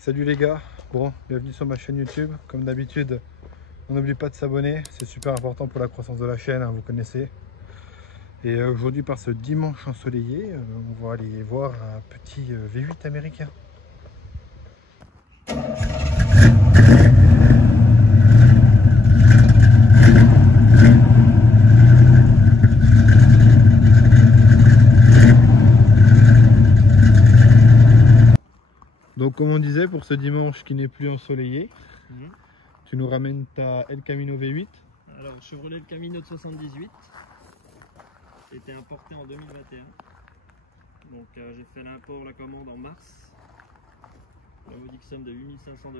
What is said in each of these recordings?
Salut les gars, bon, bienvenue sur ma chaîne YouTube. Comme d'habitude, on n'oublie pas de s'abonner, c'est super important pour la croissance de la chaîne, hein, vous connaissez. Et aujourd'hui, par ce dimanche ensoleillé, on va aller voir un petit V8 américain. Donc comme on disait, pour ce dimanche qui n'est plus ensoleillé, tu nous ramènes ta El Camino V8. Alors Chevrolet El Camino de 78, était importé en 2021. Donc j'ai fait l'import, la commande en mars. La modique somme de 8500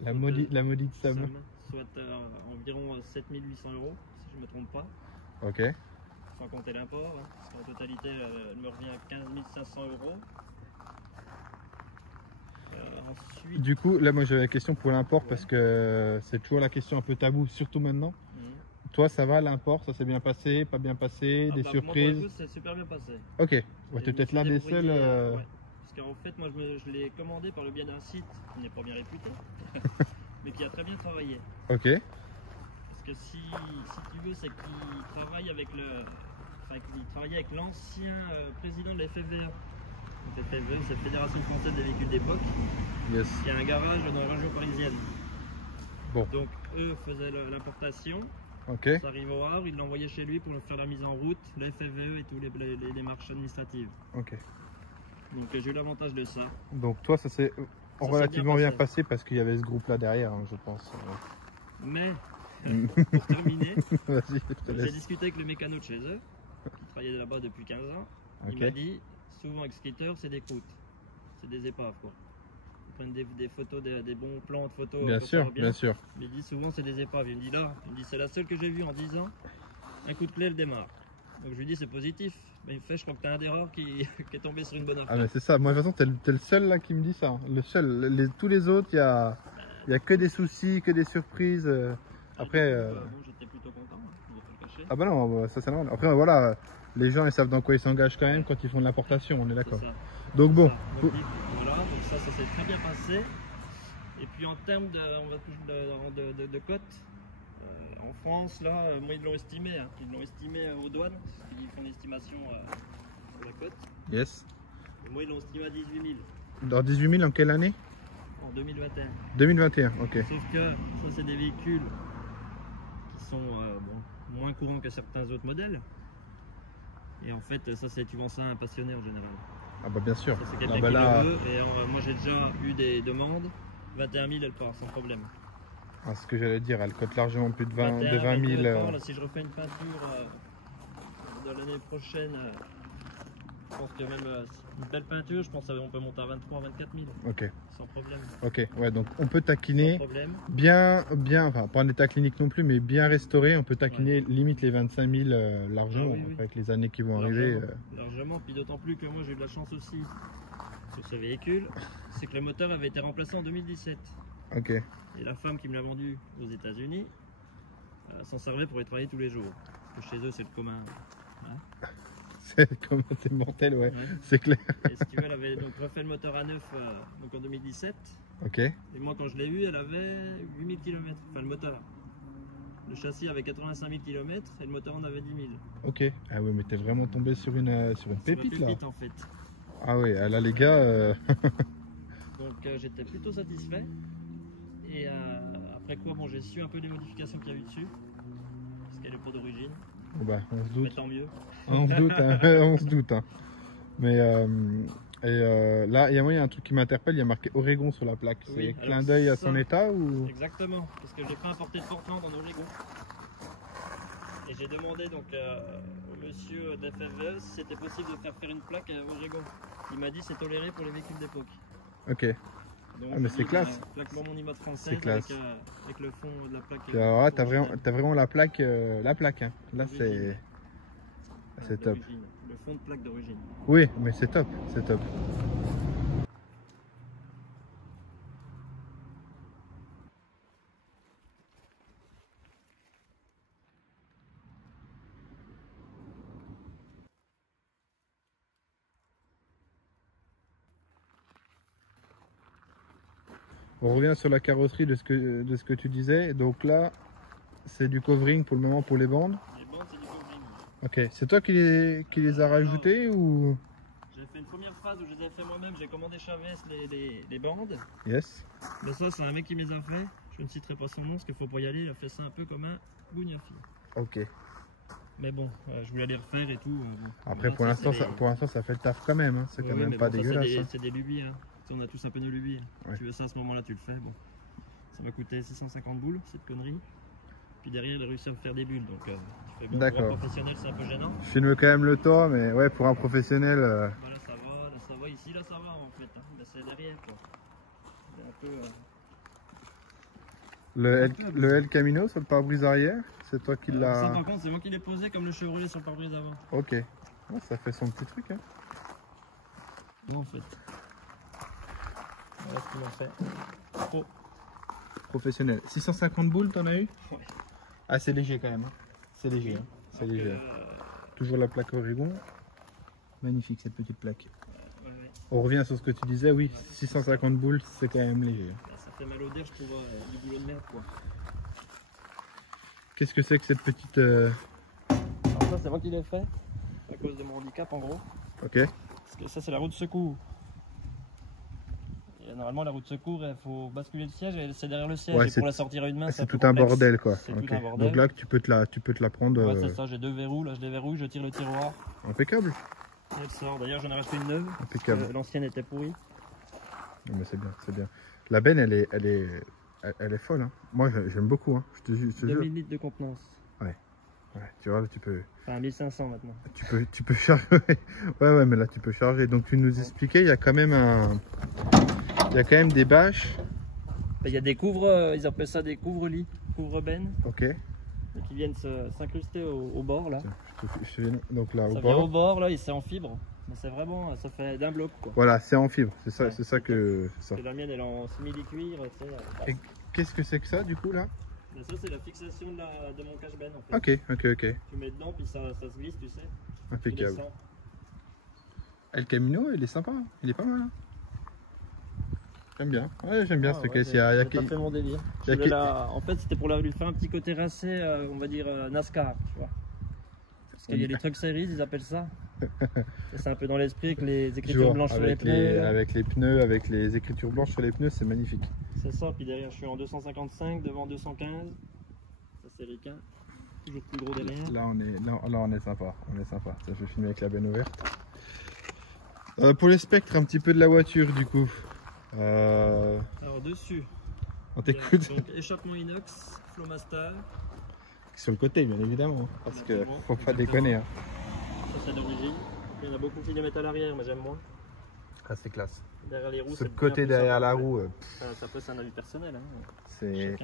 $. La maudite somme. Soit environ 7800 €, si je ne me trompe pas. Ok. Sans compter l'import. Hein, parce qu'en totalité, elle me revient à 15 500 €. Ensuite... Du coup, là moi j'avais la question pour l'import, ouais, parce que c'est toujours la question un peu taboue, surtout maintenant. Toi, ça va, l'import, ça s'est bien passé, pas bien passé, des surprises? Moi, c'est super bien passé. Ok, ouais, tu es peut-être l'un des seuls. Ouais. Parce qu'en fait, moi, je l'ai commandé par le biais d'un site qui n'est pas bien réputé, mais qui a très bien travaillé. Ok. Parce que si tu veux, c'est qu'il travaille avec il travaillait avec l'ancien président de la FFVA. Donc, la FFVA, c'est la Fédération Française des Véhicules d'Époque. Yes. Il y a un garage dans la région parisienne. Bon. Donc, eux faisaient l'importation. Ok. Ça arrive au Havre, il l'envoyait chez lui pour faire la mise en route, le FFVE et tous les démarches administratives. Ok. Donc j'ai eu l'avantage de ça. Donc toi, ça s'est relativement bien passé parce qu'il y avait ce groupe-là derrière, hein, je pense. Mais, pour terminer, j'ai discuté avec le mécano de chez eux, qui travaillait là-bas depuis 15 ans. Okay. Il m'a dit, souvent avec Skitter, c'est des croûtes, c'est des épaves, quoi. Ils prennent des photos, des bons plans de photos. Bien sûr, bien sûr. Il dit souvent c'est des épaves. Il me dit là, c'est la seule que j'ai vue en 10 ans. Un coup de clé, elle démarre. Donc je lui dis c'est positif. Mais il me fait, je crois que tu as un des rares qui est tombé sur une bonne affaire. Ah mais c'est ça, moi de toute façon t'es le seul là qui me dit ça. Hein. Le seul, tous les autres, il y a que des soucis, que des surprises. Après... Bon, j'étais plutôt content, je vais pas le cacher. Ah bah non, ça c'est normal. Après voilà, les gens ils savent dans quoi ils s'engagent quand même quand ils font de l'importation, on est d'accord. Donc bon. Voilà, donc ça s'est très bien passé. Et puis en termes de cote, en France, là, moi ils l'ont estimé, hein. Ils l'ont estimé aux douanes, ils font une estimation pour la cote. Yes. Et moi ils l'ont estimé à 18 000. Dans 18 000 en quelle année? En 2021. 2021, ok. Sauf que ça c'est des véhicules qui sont moins courants que certains autres modèles. Et en fait, ça c'est tu vends ça à un passionné en général. Ah bah bien sûr. C'est quelqu'un qui le veut, et moi j'ai déjà eu des demandes. 21 000 elle part sans problème. Ah, ce que j'allais dire, elle cote largement plus de 20 000. Là, si je refais une peinture de l'année prochaine, je pense que même une belle peinture, je pense qu'on peut monter à 23 000, 24 000. Ok. Sans problème. Ok, ouais, donc on peut taquiner. Sans problème. Bien, enfin pas en état clinique non plus, mais bien restauré, on peut taquiner limite les 25 000 largement, oui. Avec les années qui vont arriver. Largement, puis d'autant plus que moi j'ai eu de la chance aussi sur ce véhicule, c'est que le moteur avait été remplacé en 2017. Ok. Et la femme qui me l'a vendu aux États-Unis s'en servait pour y travailler tous les jours. Parce que chez eux, c'est le commun. Hein, c'est comme t'es mortel, ouais. C'est clair. Et si tu veux, elle avait donc refait le moteur à neuf donc en 2017. Ok. Et moi, quand je l'ai eu, elle avait 8000 km. Enfin, le moteur. Le châssis avait 85 000 km et le moteur en avait 10 000. Ok. Ah ouais, mais t'es vraiment tombé sur une pépite là. En fait. Ah ouais, là les gars. Donc j'étais plutôt satisfait. Et après quoi, bon, j'ai su un peu des modifications qu'il y a eu dessus, parce qu'elle n'est pas d'origine. Bon bah, on se doute. Mais tant mieux. On se doute, hein. On se doute. Hein. Mais là, il y a un truc qui m'interpelle, il y a marqué Oregon sur la plaque. C'est clin d'œil à son état ou? Exactement, parce que j'ai fait importer de Portland en Oregon. Et j'ai demandé donc au monsieur de la FFVE si c'était possible de faire une plaque à Oregon. Il m'a dit c'est toléré pour les véhicules d'époque. Ok. Donc, ah mais c'est classe. Plaque mon française avec le fond de la plaque. Alors là, t'as vraiment la plaque, hein. Là c'est top. Le fond de plaque d'origine. Oui, mais c'est top, c'est top. On revient sur la carrosserie de ce que tu disais. Donc là, c'est du covering pour le moment pour les bandes. Les bandes, c'est du covering. Ok, c'est toi qui les as rajoutées ou? J'ai fait une première phase où je les ai fait moi-même. J'ai commandé Chavez les bandes. Yes. Mais ça, c'est un mec qui me les a fait. Je ne citerai pas son nom parce qu'il faut pour y aller. Il a fait ça un peu comme un gougnafi. Ok. Mais bon, je voulais les refaire et tout. Bon. Après, Voilà, pour l'instant, ça fait le taf quand même. Hein. C'est quand même pas dégueulasse. C'est des lubies. Hein. On a tous un peu nos lubies. Ouais. Tu veux ça à ce moment-là, tu le fais. Bon. Ça m'a coûté 650 boules, cette connerie. Puis derrière, il a réussi à me faire des bulles. Donc, tu fais bien. Pour un professionnel, c'est un peu gênant. Je filme quand même le temps, mais ouais, pour un professionnel. Voilà, ça va. Ici, là, ça va en fait. Hein. Mais c'est derrière, quoi. C'est un peu. Le El Camino sur le pare-brise arrière, c'est toi qui l'as. Ça, par contre, c'est moi qui l'ai posé comme le Chevrolet sur le pare-brise avant. Ok. Ouais, ça fait son petit truc. Hein. Non, en fait. Voilà ce qu'il a fait. Oh. Professionnel. 650 boules, t'en as eu? Ouais. Ah, c'est léger quand même. Hein. C'est léger. Hein. C'est léger. Toujours la plaque Oregon. Magnifique cette petite plaque. Ouais. On revient sur ce que tu disais, oui, 650 boules, c'est quand même léger. Ça fait mal au derrière, je trouve, du boulot de merde, quoi. Qu'est-ce que c'est que cette petite... Alors ça, c'est moi qui l'ai fait, à cause de mon handicap, en gros. Ok. Parce que ça, c'est la roue de secours. Et normalement, la roue de secours, il faut basculer le siège et c'est derrière le siège. Ouais, et pour la sortir à une main, c'est tout un bordel, quoi. C'est Okay. tout un bordel. Donc là, tu peux te la prendre... Ouais, c'est ça, j'ai 2 verrous, là je les verrouille, je tire le tiroir. Impeccable. Et elle sort. D'ailleurs, j'en ai racheté une neuve. Impeccable. L'ancienne était pourrie. Non, mais c'est bien, c'est bien. La benne, elle est folle. Hein. Moi, j'aime beaucoup. Hein. Je te jure. 2000 litres de contenance. Ouais, tu vois, là, tu peux... Enfin, 1500 maintenant. Tu peux charger. ouais, mais là, tu peux charger. Donc, tu nous expliquais, il y a quand même des bâches. Il y a des couvres, ils appellent ça des couvre-lits, couvre-bennes. Ok. Et qui viennent s'incruster au bord, là. Donc là, ça vient au bord, là, et c'est en fibre. Mais c'est vraiment, ça fait d'un bloc, quoi. Voilà, c'est en fibre. C'est ça, ouais. C'est ça que... Et la mienne, elle est en simili-cuir, tu sais. Et qu'est-ce que c'est que ça, du coup, là? Mais ça, c'est la fixation de mon cache-benne, en fait. Ok. Tu mets dedans, puis ça se glisse, tu sais. Impeccable. El Camino, il est sympa, hein. Il est pas mal. Hein. J'aime bien. Ouais, j'aime bien cette caisse. J'ai pas fait mon délire. En fait, c'était pour lui faire un petit côté racé, on va dire NASCAR, tu vois. Parce qu'il y a les truck series, ils appellent ça. C'est un peu dans l'esprit avec les écritures blanches sur les pneus. Avec les pneus, avec les écritures blanches sur les pneus, c'est magnifique. C'est ça, puis derrière je suis en 255, devant 215. Ça c'est ricain. Toujours plus gros derrière. Là on est sympa, Ça, je vais filmer avec la benne ouverte. Pour les spectres, un petit peu de la voiture du coup. Alors dessus, on t'écoute. Donc échappement inox, Flowmaster. Sur le côté bien évidemment, parce que bon, faut pas déconner. Hein. Ça c'est d'origine. Il y en a beaucoup qui les mettent à l'arrière, mais j'aime moins. Ah c'est classe. Derrière les roues, ce côté derrière la roue. Ça peut, c'est un avis personnel. Hein. C'est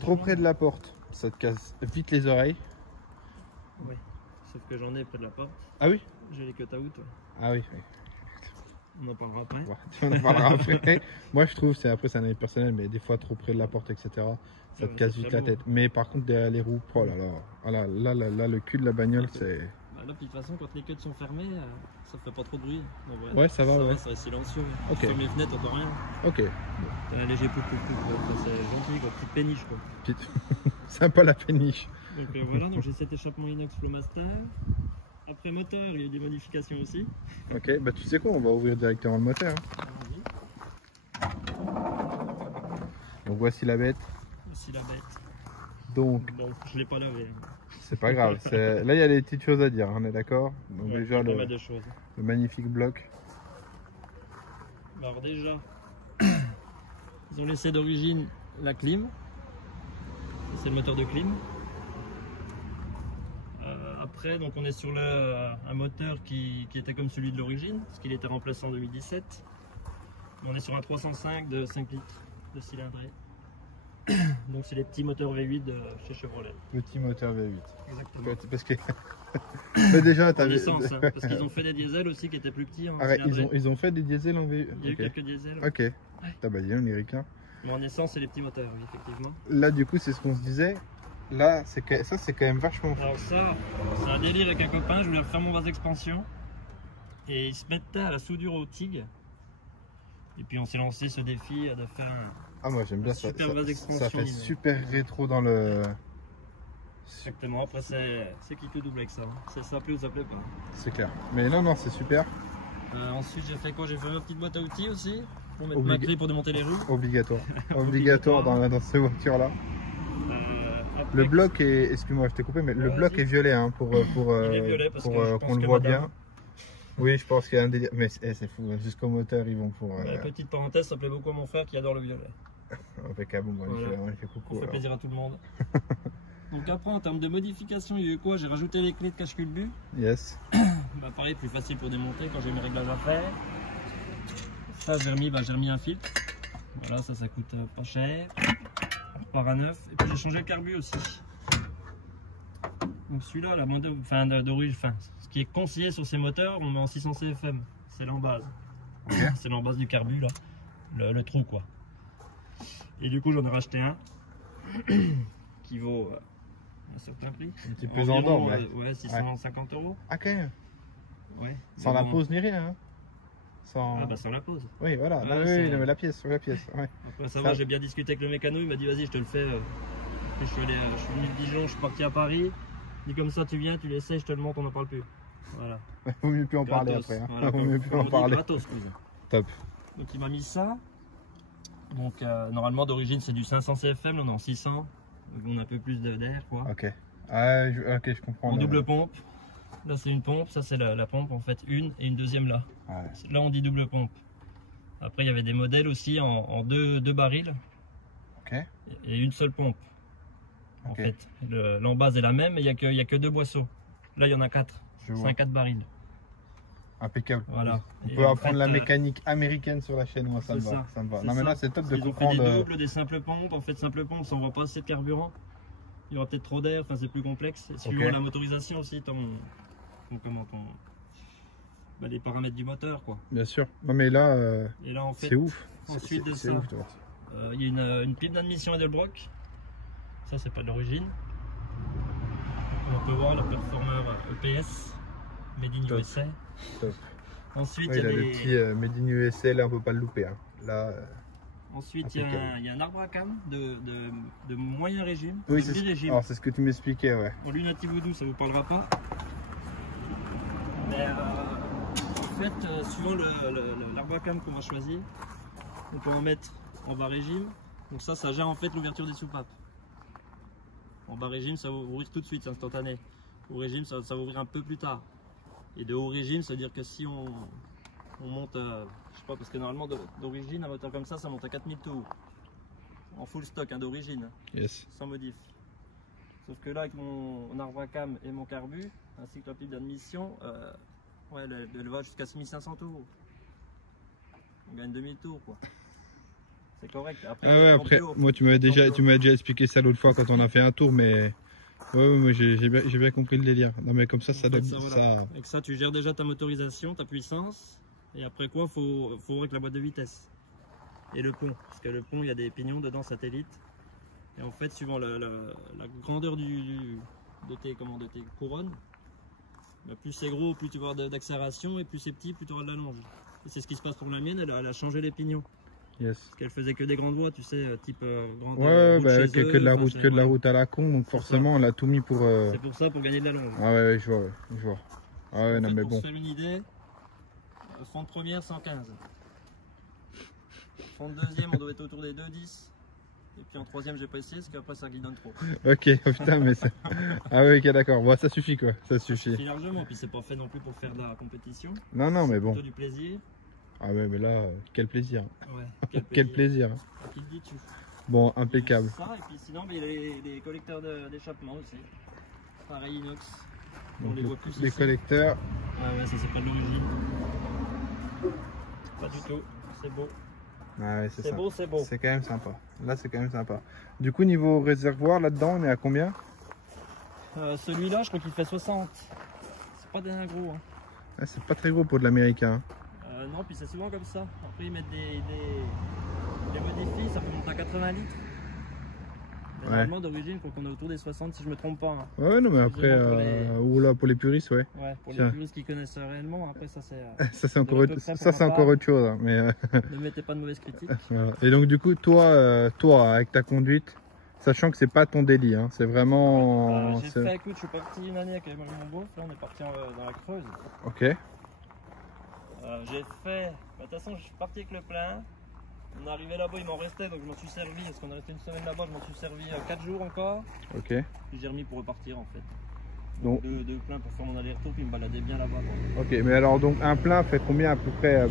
trop près de la porte, ça te casse vite les oreilles. Oui, sauf que j'en ai près de la porte. Ah oui? J'ai les cut-out. Ah oui. On en parlera après. Ouais, on en parlera après. Moi je trouve, c'est un avis personnel, mais des fois trop près de la porte, etc. Ça te casse vite la tête. Mais par contre derrière les roues, oh là là, là le cul de la bagnole, c'est... Là, de toute façon, quand les cuts sont fermés, ça fait pas trop de bruit. Donc, ouais, ça va, ouais. Ça reste silencieux. Ok. Sur mes fenêtres, t'entends rien. Ok. T'as un léger poup, c'est gentil, quoi. Petite péniche, quoi. Sympa la péniche. Donc voilà, donc j'ai cet échappement inox Flowmaster. Après moteur, il y a eu des modifications aussi. Ok, bah tu sais quoi, on va ouvrir directement le moteur. Hein. Donc voici la bête. Voici la bête. Donc je l'ai pas lavé. C'est pas grave. Là, il y a des petites choses à dire, on est d'accord? Donc, ouais, déjà, pas mal de choses. Le magnifique bloc. Alors, déjà, ils ont laissé d'origine la clim. C'est le moteur de clim. Après, donc, on est sur un moteur qui était comme celui de l'origine, parce qu'il était remplacé en 2017. On est sur un 305 de 5 litres de cylindrée. Donc c'est les petits moteurs V8 de chez Chevrolet. Petit moteur V8. Exactement. Parce que mais déjà t'as licence, hein, parce qu'ils ont fait des diesels aussi qui étaient plus petits. Hein, ils ont fait des diesels en V8. Il y a eu quelques diesels. Ok. Ouais. T'as bah dit on est ricain. Mais en essence c'est les petits moteurs, oui, effectivement. Là du coup c'est ce qu'on se disait. Là ça c'est quand même vachement fou. Alors ça, c'est un délire avec un copain. Je voulais refaire mon vase expansion et il se mettait à la soudure au TIG. Et puis on s'est lancé ce défi de faire Ah, moi j'aime bien ça. super base d'expansion. Ça fait super rétro dans le. Exactement, après c'est qui peut doubler avec ça. Hein. Ça plaît ou ça plaît pas. C'est clair. Mais non, c'est super. Ensuite j'ai fait quoi? J'ai fait ma petite boîte à outils aussi. Pour mettre ma clé pour démonter les roues. Obligatoire. Obligatoire dans ces voitures là. Le bloc est, excuse-moi je t'ai coupé, mais le bloc est violet hein, pour qu'on le voit bien. Oui, je pense qu'il y a un délire, mais c'est fou, jusqu'au moteur ils vont pour... Petite parenthèse, ça plaît beaucoup à mon frère qui adore le violet. Impeccable, on lui fait coucou. Ça fait plaisir à tout le monde. Donc après en termes de modification, il y a eu quoi? J'ai rajouté les clés de cache-culbut. Yes. Bah pareil, plus facile pour démonter quand j'ai mes réglages à faire. Ça j'ai remis un filtre. Voilà, ça coûte pas cher. On repart à neuf. Et puis j'ai changé le carbu aussi. Donc celui-là, la moindre, d'origine, ce qui est conseillé sur ces moteurs, on met en 600 CFM. C'est l'embase. C'est l'embase du carbu là. Le trou quoi. Et du coup j'en ai racheté un qui vaut un certain prix. Un petit peu en d'or, ouais, 650 €. Ah quand même. Ouais. Sans la pose ni rien. Hein. Ah bah sans la pose. Oui voilà, Ouais, oui, mais la pièce. Ouais. Après ça, j'ai bien discuté avec le mécano, il m'a dit vas-y je te le fais. Je suis venu de Dijon, je suis parti à Paris. Il dit comme ça tu viens, tu l'essaies, je te le monte, on n'en parle plus. Voilà. Vaut mieux plus en parler après. Hein. Voilà, vaut mieux plus en parler. Gratos, top. Donc il m'a mis ça. Donc normalement d'origine c'est du 500 CFM, là on est en 600. Donc on a un peu plus d'air quoi. Ok. Ah, ok, je comprends. En double pompe. Là c'est une pompe, ça c'est la pompe en fait, une et une deuxième là. Ouais. Là on dit double pompe. Après il y avait des modèles aussi en deux barils. Ok. Et une seule pompe. En Okay. fait, l'embase est la même, mais il n'y a que 2 boisseaux. Là il y en a 4. C'est un 4 barils. Impeccable. Voilà. On peut apprendre la mécanique américaine sur la chaîne, moi ça me va. Ça me va. Non mais là c'est top de comprendre. Ils ont fait des doubles, des simples pompes. En fait, simple pompe, ça envoie pas assez de carburant. Il y aura peut-être trop d'air, enfin c'est plus complexe. Et suivant la motorisation aussi, les paramètres du moteur quoi. Bien sûr. Non mais là, et là en fait, c'est ouf. Ensuite de ça, ouf, il y a une pipe d'admission Edelbrock. Ça c'est pas de l'origine. On peut voir le performer EPS Made in USA. Top. Ensuite, il a le petit Made in USA, là on peut pas le louper. Hein. Là, ensuite, il y a un arbre à cam de moyen régime. Oui, c'est ce que tu m'expliquais, ouais. Bon, lui, Native Voodoo, ça vous parlera pas. Mais en fait, suivant l'arbre à cam qu'on va choisir, on peut en mettre en bas régime. Donc ça gère en fait l'ouverture des soupapes. En bas régime, ça va ouvrir tout de suite, c'est instantané. Au régime, ça va ouvrir un peu plus tard. Et de haut régime, ça veut dire que si on monte, je sais pas, parce que normalement d'origine, un moteur comme ça monte à 4000 tours. En full stock, hein, d'origine, yes. Sans modif. Sauf que là, avec mon arbre à cam et mon carbu, ainsi que la pipe d'admission, ouais, elle va jusqu'à 6500 tours. On gagne 2000 tours, quoi. C'est correct. Après, ah ouais, après, moi tu m'as déjà expliqué ça l'autre fois quand on a fait un tour, mais ouais, moi j'ai bien compris le délire. Non mais comme ça, ça donne ça. Avec ça, tu gères déjà ta motorisation, ta puissance, et après quoi, faut voir avec la boîte de vitesse et le pont, parce que le pont, il y a des pignons dedans satellites, et en fait, suivant la grandeur de tes couronnes, bah, plus c'est gros, plus tu vas avoir d'accélération, et plus c'est petit, plus tu auras de la longe. Et c'est ce qui se passe pour la mienne, elle a changé les pignons. Yes. Parce qu'elle faisait que des grandes voies, tu sais, type grande route que de la route à la con, donc forcément elle a tout mis pour. C'est pour ça, pour gagner de la longe. Ah ouais, je vois. Ah ouais, non mais bon. Pour se faire une idée, fente première 115. Fente deuxième, on doit être autour des 2,10. Et puis en troisième, j'ai pas essayé parce qu'après ça guidonne trop. Ok, putain, mais c'est. Ah ouais, ok, d'accord. Bon, ça suffit quoi. Ça suffit. Ça suffit largement, puis c'est pas fait non plus pour faire de la compétition. Non, mais bon. C'est plutôt du plaisir. Ah ouais, mais là, quel plaisir. Ouais, quel plaisir. Qui te dis-tu? Bon, impeccable. Ça, et puis sinon, il y a les collecteurs d'échappement aussi. Pareil, inox. Donc, on les voit plus les ici. collecteurs. Ouais, ça c'est pas de l'origine. Pas du tout, c'est beau. Ah ouais, c'est beau, c'est beau. C'est quand même sympa. Là, c'est quand même sympa. Du coup, niveau réservoir, là-dedans, on est à combien? Celui-là, je crois qu'il fait 60. C'est pas d'un gros. Hein. Ah, c'est pas très gros pour de l'américain. Non, puis c'est souvent comme ça. Après, ils mettent des modifis, ça peut monter à 80 litres. Mais Ouais. normalement, d'origine, il faut qu'on est autour des 60 si je me trompe pas. Hein. Ouais, non, mais après, Pour les- oula, pour les puristes, ouais. Ouais, pour Tiens. les puristes qui connaissent réellement, après ça c'est. Ça, c'est encore, à peu près ça, pour c'est ma encore part. autre chose. Hein, mais, Ne mettez pas de mauvaises critiques. voilà. Et donc, du coup, toi, avec ta conduite, sachant que c'est pas ton délit, hein, c'est vraiment. J'ai fait, écoute, je suis parti une année avec mon beau, là on est parti dans la Creuse. Ok, J'ai fait, de toute façon je suis parti avec le plein. On est arrivé là-bas, il m'en restait donc je m'en suis servi. Parce qu'on est resté une semaine là-bas, je m'en suis servi 4 jours encore. ok. Puis j'ai remis pour repartir en fait. Donc, Deux pleins pour faire mon aller-retour, puis me balader bien là-bas. quoi. ok, mais alors, donc, un plein fait combien à peu près,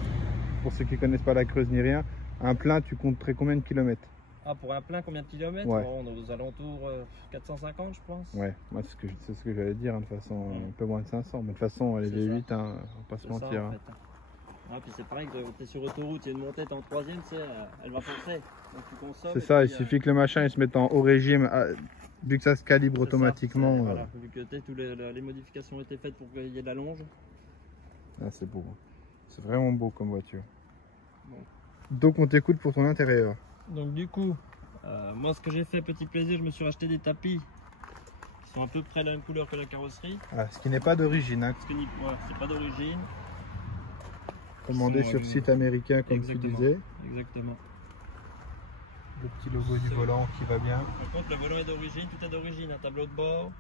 pour ceux qui connaissent pas la Creuse ni rien, un plein, tu compterais combien de kilomètres? Ah, pour un plein, combien de kilomètres? Ouais. Bon, on est aux alentours 450, je pense. Ouais, moi, c'est ce que j'allais dire, hein, de toute façon, un peu moins de 500. Mais de toute façon, les C'est V8, ça. hein, on va pas se C'est ça, mentir. en Hein. fait. Ah, puis c'est pareil, tu es sur autoroute, il y a une montée, t'es en troisième, tu sais, elle va forcer. Donc tu consommes. C'est et ça, il puis, suffit que le machin il se mette en haut régime, vu que ça se calibre c'est ça, automatiquement. c'est- voilà, vu que toutes les modifications ont été faites pour qu'il y ait de la longe. Ah, c'est beau. C'est vraiment beau comme voiture. Bon. Donc on t'écoute pour ton intérieur. Donc du coup, moi ce que j'ai fait, petit plaisir, je me suis racheté des tapis qui sont à peu près la même couleur que la carrosserie. Ah, ce qui n'est pas d'origine, hein, Parce que c'est pas d'origine. commandé sont, sur site américain comme tu exactement. disais. Exactement. Le petit logo du volant qui va bien. Par contre, le volant est d'origine, tout est d'origine, un tableau de bord,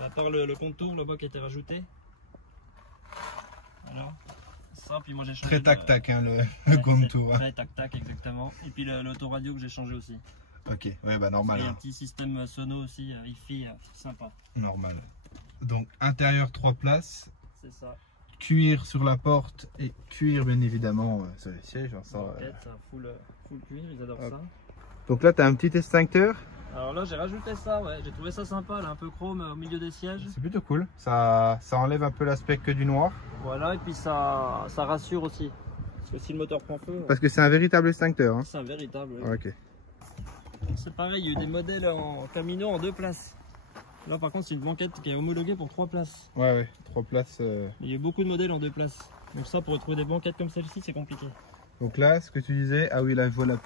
à part le contour là-bas qui a été rajouté. Voilà. Ça, puis moi j'ai changé. Très tac-tac, hein, le contour. Hein. Très tac-tac, exactement. Et puis l'autoradio que j'ai changé aussi. Ok, ouais, bah normal. Il y a un Hein. petit système sono aussi, hi-fi, sympa. Normal. Donc intérieur 3 places, C'est ça. cuir sur la porte et cuir bien évidemment sur les sièges. Hein, ça, Banquette, c'est un full cuir, ils adorent Hop. ça. Donc là tu as un petit extincteur. Alors là j'ai rajouté ça, ouais. J'ai trouvé ça sympa, là, un peu chrome au milieu des sièges. C'est plutôt cool. Ça enlève un peu l'aspect que du noir. Voilà, et puis ça rassure aussi. Parce que si le moteur prend feu, Parce que c'est un véritable extincteur. Hein. c'est un véritable. Ah, ok. C'est pareil, il y a eu des modèles en Camino en 2 places. Là par contre c'est une banquette qui est homologuée pour 3 places. Ouais, 3 places. Il y a eu beaucoup de modèles en 2 places. Donc ça pour retrouver des banquettes comme celle-ci c'est compliqué. Donc là, ce que tu disais, ah oui, là je vois la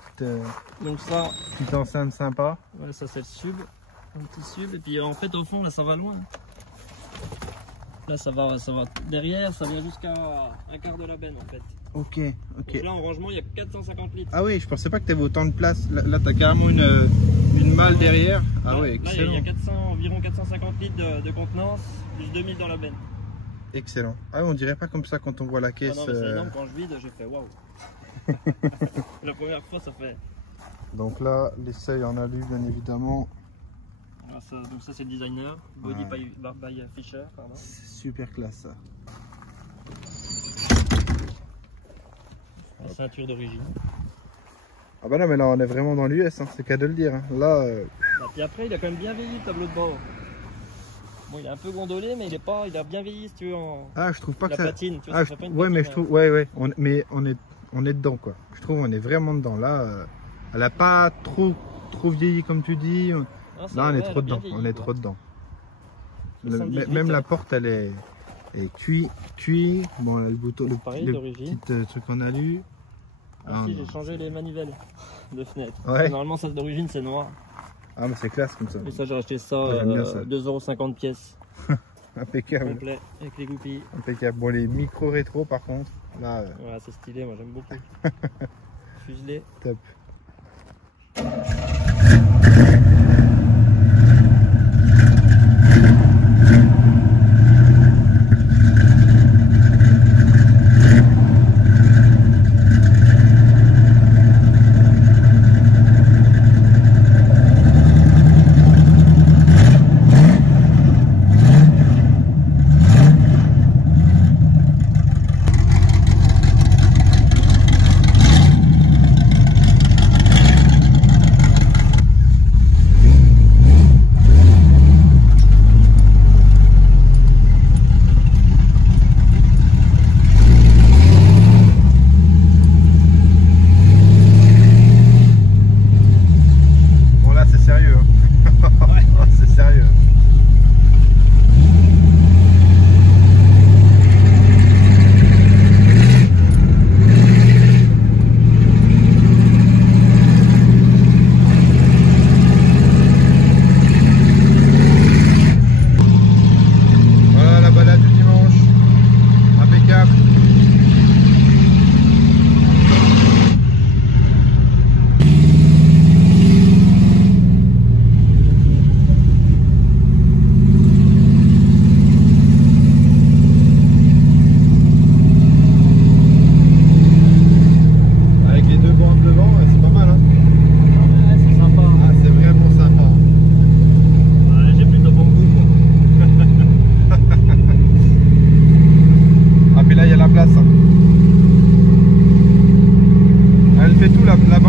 Donc ça, petite enceinte sympa. ouais, ça c'est le sub, un petit sub. Et puis en fait au fond là ça va loin. Là ça va derrière, ça vient jusqu'à un quart de la benne en fait. Ok, ok. Donc là en rangement il y a 450 litres. Ah oui, je pensais pas que tu avais autant de place. Là, tu as carrément une malle derrière. Ah Là, ouais, là, il y excellent. a environ 450 litres de contenance, plus 2000 dans la benne. Excellent. Ah, on dirait pas comme ça quand on voit la Ah caisse. non mais c'est énorme, quand je vide j'ai fait waouh. La première fois ça fait. Donc là, les seuils en alu, bien évidemment. Alors donc ça c'est le designer, Body Ouais. by Fisher, pardon. C'est super classe ça. La ceinture d'origine. Ah bah non, mais là on est vraiment dans l'US, hein. C'est qu'à de le dire. Hein. Là, Puis après il a quand même bien vieilli le tableau de bord. Bon il est un peu gondolé mais il a bien vieilli si tu veux en ah, je trouve pas la que ça. platine. Tu vois, Ah, ça fait pas une ouais, mais je platine, trouve, ouais, mais on est dedans quoi. Je trouve on est vraiment dedans. Là, elle a pas trop vieilli comme tu dis. Non, ça, Là, on est ouais, trop elle a bien dedans. vieilli, On est quoi. trop dedans. 78, Même la ça. porte, elle est cuit. Bon, le bouton, Pareil, le d'origine. petit truc en alu. Ah, si, non. j'ai changé les manivelles de fenêtre. Ouais. Normalement ça d'origine c'est noir. Ah, mais c'est classe comme ça. Et ça j'ai acheté ça, Ouais, j'aime bien ça. 2,50 € pièce, Impeccable. complet, avec les goupilles. Impeccable. Bon, les micro rétro par contre, là, Voilà, c'est stylé, moi j'aime beaucoup. Fuselé. top.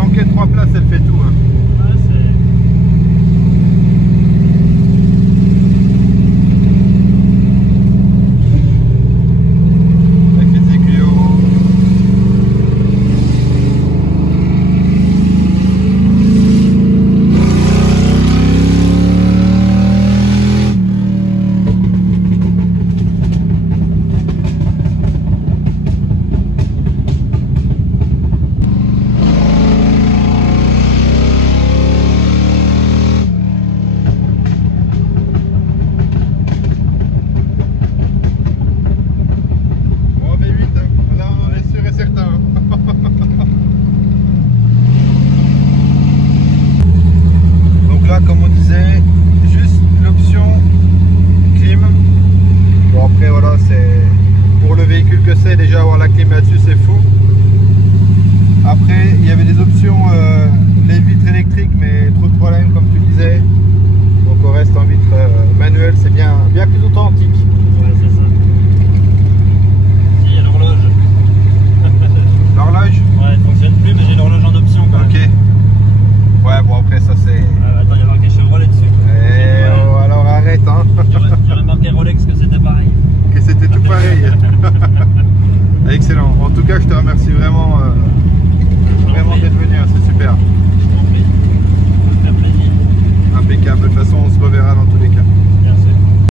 manquait 3 places, elle fait tout. Hein. Ouais, Avec les aiguilles au haut. Comme on disait, juste l'option clim. Bon après voilà, c'est pour le véhicule que c'est, déjà avoir la clim là-dessus c'est fou. Après il y avait des options les vitres électriques, mais trop de problèmes comme tu disais. Donc on reste en vitre manuelle, c'est bien plus authentique. ouais, c'est ça. Si, il y a l'horloge. L'horloge? Ouais, elle fonctionne plus, mais j'ai l'horloge en option quand même. Ok. Ouais, bon après ça c'est... Attends, il y a marqué Chevrolet dessus. Eh, oh, alors arrête hein. J'aurais marqué Rolex que c'était pareil. Que c'était tout pareil. Excellent. En tout cas, je te remercie vraiment